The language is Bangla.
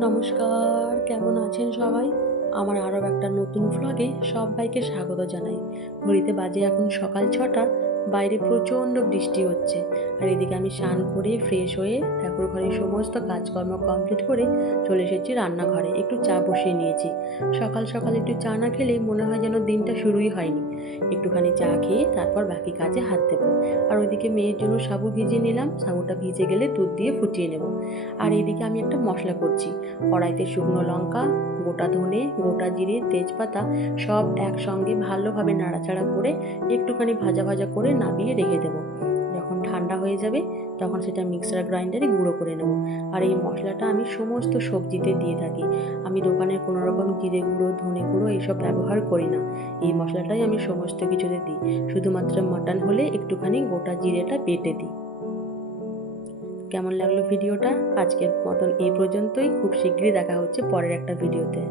নমস্কার, কেমন আছেন সবাই? আমার আরও একটা নতুন ভ্লগে সবাইকে স্বাগত জানাই। ঘড়িতে বাজে এখন সকাল 6টা, বাইরে প্রচণ্ড বৃষ্টি হচ্ছে। আর এদিকে আমি স্নান করে ফ্রেশ হয়ে ঠাকুর ঘরের সমস্ত কাজকর্ম কমপ্লিট করে চলে এসেছি রান্নাঘরে। একটু চা বসিয়ে নিয়েছি। সকাল সকাল একটু চা না খেলে মনে হয় যেন দিনটা শুরুই হয়নি। একটুখানি চা খেয়ে তারপর বাকি কাজে হাত দেবো। আর ওইদিকে মেয়ের জন্য সাবু ভিজিয়ে নিলাম। সাবুটা ভিজে গেলে দুধ দিয়ে ফুটিয়ে নেব। আর এদিকে আমি একটা মশলা করছি। কড়াইতে শুকনো লঙ্কা, গোটা ধনে, গোটা জিরে, তেজপাতা সব একসঙ্গে ভালোভাবে নাড়াচাড়া করে একটুখানি ভাজা ভাজা করে নামিয়ে রেখে দেবো। যখন ঠান্ডা হয়ে যাবে তখন সেটা মিক্সার গ্রাইন্ডারে গুঁড়ো করে নেব। আর এই মশলাটা আমি সমস্ত সবজিতে দিয়ে থাকি। আমি দোকানের কোনো রকম জিরে গুঁড়ো, ধনে গুঁড়ো এইসব ব্যবহার করি না। এই মশলাটাই আমি সমস্ত কিছুতে দিই। শুধুমাত্র মাটন হলে একটুখানি গোটা জিরেটা বেটে দিই। কেমন লাগলো ভিডিওটা? আজকের মতন এই পর্যন্তই। খুব শীঘ্রই দেখা হচ্ছে পরের একটা ভিডিওতে।